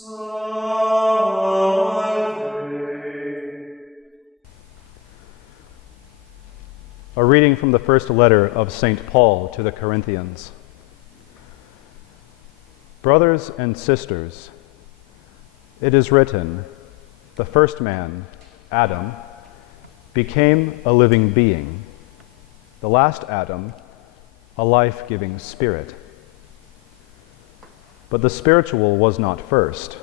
A reading from the first letter of St. Paul to the Corinthians. Brothers and sisters, it is written, the first man, Adam, became a living being, the last Adam, a life-giving spirit. But the spiritual was not first,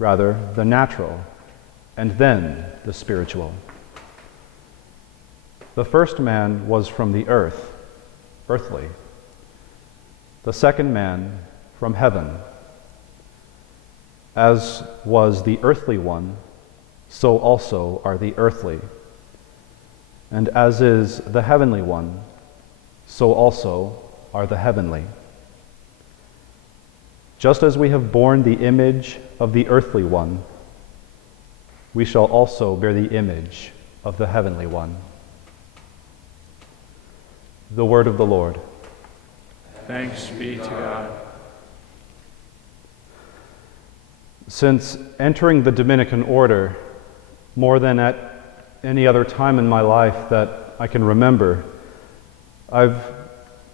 rather the natural, and then the spiritual. The first man was from the earth, earthly. The second man from heaven. As was the earthly one, so also are the earthly. And as is the heavenly one, so also are the heavenly. Just as we have borne the image of the earthly one, we shall also bear the image of the heavenly one. The word of the Lord. Thanks be to God. Since entering the Dominican order, more than at any other time in my life that I can remember, I've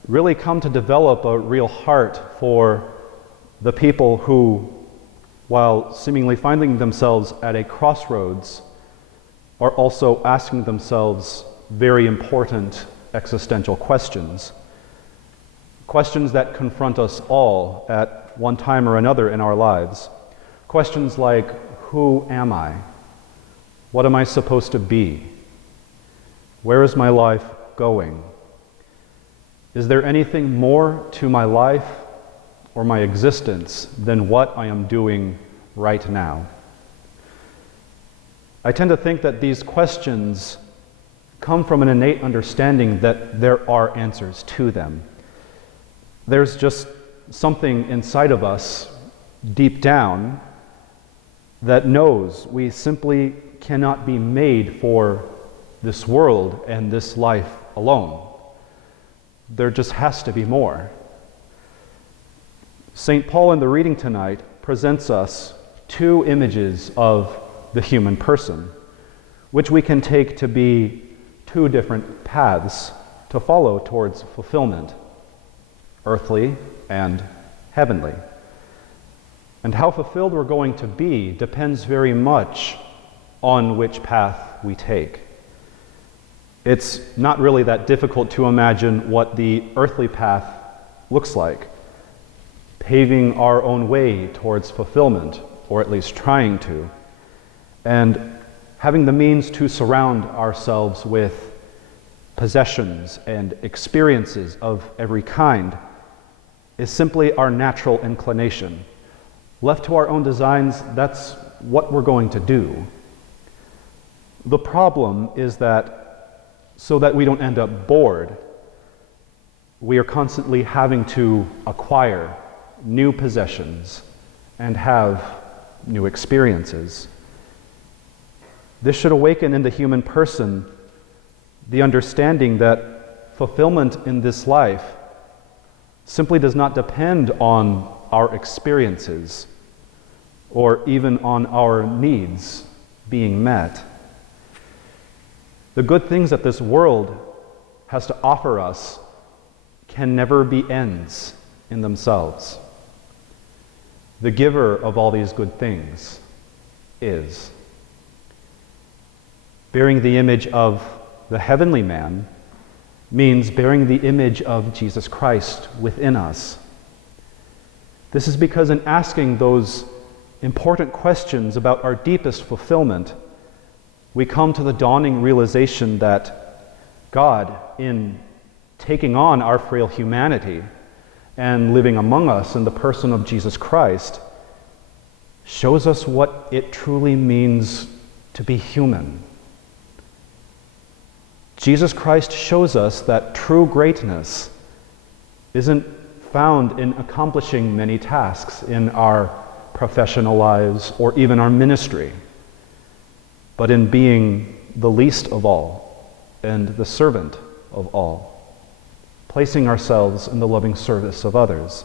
really come to develop a real heart for the people who, while seemingly finding themselves at a crossroads, are also asking themselves very important existential questions. Questions that confront us all at one time or another in our lives. Questions like, who am I? What am I supposed to be? Where is my life going? Is there anything more to my life or my existence than what I am doing right now? I tend to think that these questions come from an innate understanding that there are answers to them. There's just something inside of us, deep down, that knows we simply cannot be made for this world and this life alone. There just has to be more. St. Paul in the reading tonight presents us two images of the human person, which we can take to be two different paths to follow towards fulfillment, earthly and heavenly. And how fulfilled we're going to be depends very much on which path we take. It's not really that difficult to imagine what the earthly path looks like. Paving our own way towards fulfillment, or at least trying to, and having the means to surround ourselves with possessions and experiences of every kind is simply our natural inclination. Left to our own designs, that's what we're going to do. The problem is that, so that we don't end up bored, we are constantly having to acquire new possessions and have new experiences. This should awaken in the human person the understanding that fulfillment in this life simply does not depend on our experiences or even on our needs being met. The good things that this world has to offer us can never be ends in themselves. The giver of all these good things is. Bearing the image of the heavenly man means bearing the image of Jesus Christ within us. This is because in asking those important questions about our deepest fulfillment, we come to the dawning realization that God, in taking on our frail humanity and living among us in the person of Jesus Christ, shows us what it truly means to be human. Jesus Christ shows us that true greatness isn't found in accomplishing many tasks in our professional lives or even our ministry, but in being the least of all and the servant of all, placing ourselves in the loving service of others.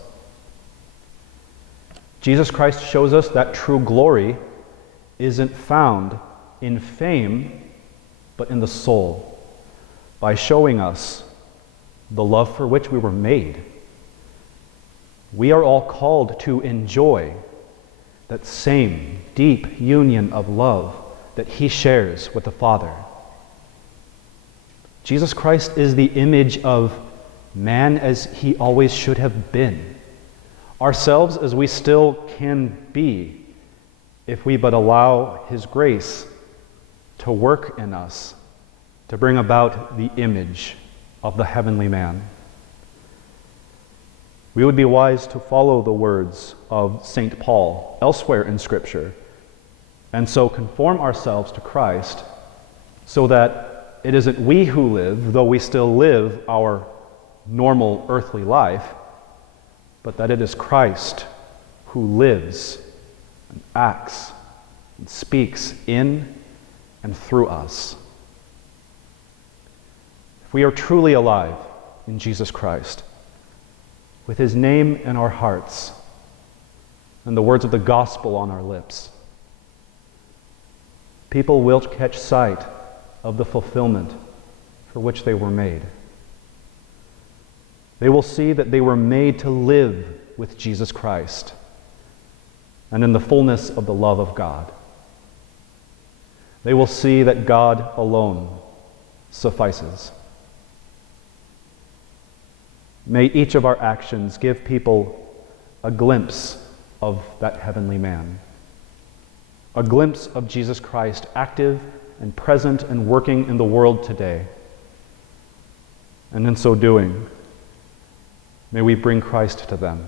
Jesus Christ shows us that true glory isn't found in fame, but in the soul, by showing us the love for which we were made. We are all called to enjoy that same deep union of love that he shares with the Father. Jesus Christ is the image of man as he always should have been, ourselves as we still can be, if we but allow his grace to work in us, to bring about the image of the heavenly man. We would be wise to follow the words of St. Paul elsewhere in Scripture, and so conform ourselves to Christ, so that it isn't we who live, though we still live our normal earthly life, but that it is Christ who lives and acts and speaks in and through us. If we are truly alive in Jesus Christ, with his name in our hearts and the words of the gospel on our lips, people will catch sight of the fulfillment for which they were made. They will see that they were made to live with Jesus Christ and in the fullness of the love of God. They will see that God alone suffices. May each of our actions give people a glimpse of that heavenly man, a glimpse of Jesus Christ active and present and working in the world today. And in so doing, may we bring Christ to them.